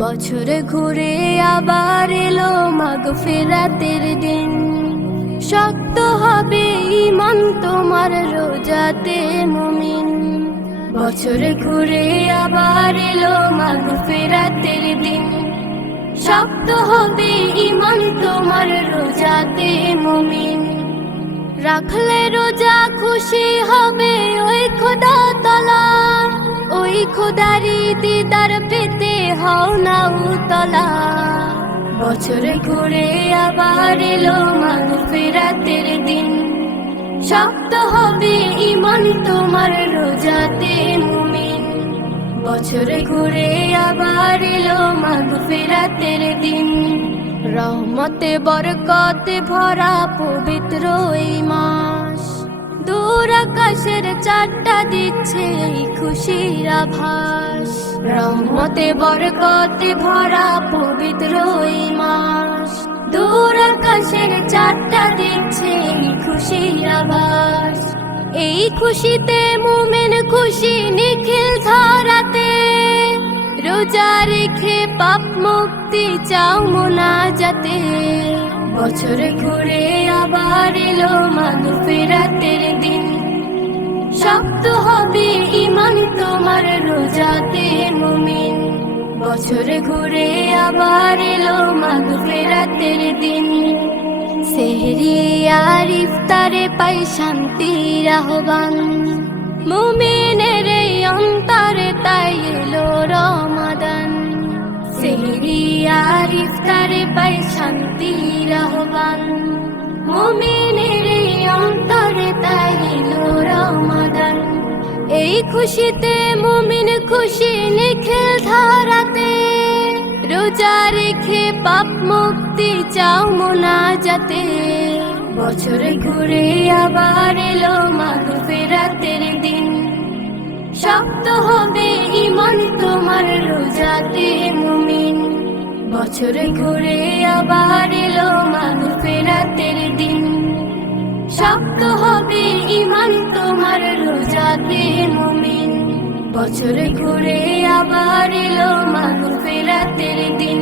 বছরে ঘুরে আবার এলো মাগফিরাতের দিন। শক্ত হবে ঈমান তোমার রোজাতে মুমিন। বছরে ঘুরে আবার এলো মাগফিরাতের দিন। শক্ত হবে ঈমান তোমার রোজাতে মুমিন। রাখলে রোজা খুশি হবে ওই খোদা তাআলা, ওই খোদারি দিদার পেতে হও না উতলা। বছরে ঘুরে আবার এলো মাগফিরাতের দিন। শক্ত হবে ঈমান তোমার রোজাতে মুমিন। বছরে ঘুরে আবার এলো মাগফিরাতের দিন। রহমতে বরকতে ভরা পবিত্র এই মাস। দূর আকাশের চারটা দিচ্ছে এই খুশির আভাস। রহমতে বরকতে ভরা পবিত্র এই মাস। দূর আকাশের চারটা দিচ্ছে এই খুশির আভাস। এই খুশিতে মুমিন খুশি নিখিল ধরাতে। রোজা রেখে পাপ মুক্তি চাও মোনাজাতে। বছরে ঘুরে আবার এলো মাগফিরাতের দিন। শক্ত হবে ঈমান তোমার রোজাতে মুমিন। বছরে ঘুরে আবার এলো মাগফিরাতের দিন। সেহরি আর ইফতারে পাই শান্তির আহ্বান। মুমিনের এই অন্তরে তাই এলো রমাদান। সেহরি আর ইফতারে পাই শান্তির আহ্বান। মুমিনের এই অন্তরে তাই এলো রমাদান। এই খুশিতে মুমিন খুশি নিখিল ধরাতে। রোজা রেখে পাপ মুক্তি চাও মোনাজাতে। বছরে ঘুরে আবার এলো মাগফিরাতের দিন। শক্ত হবে ঈমান তোমার রোজাতে মুমিন। বছরে ঘুরে আবার এলো মাগফিরাতের দিন। শক্ত হবে ঈমান তোমার রোজাতে মুমিন। বছরে ঘুরে আবার এলো মাগফিরাতের দিন।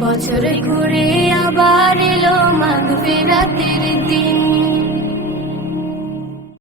বছরে ঘুরে আবার এলো মাগফিরাতের দিন।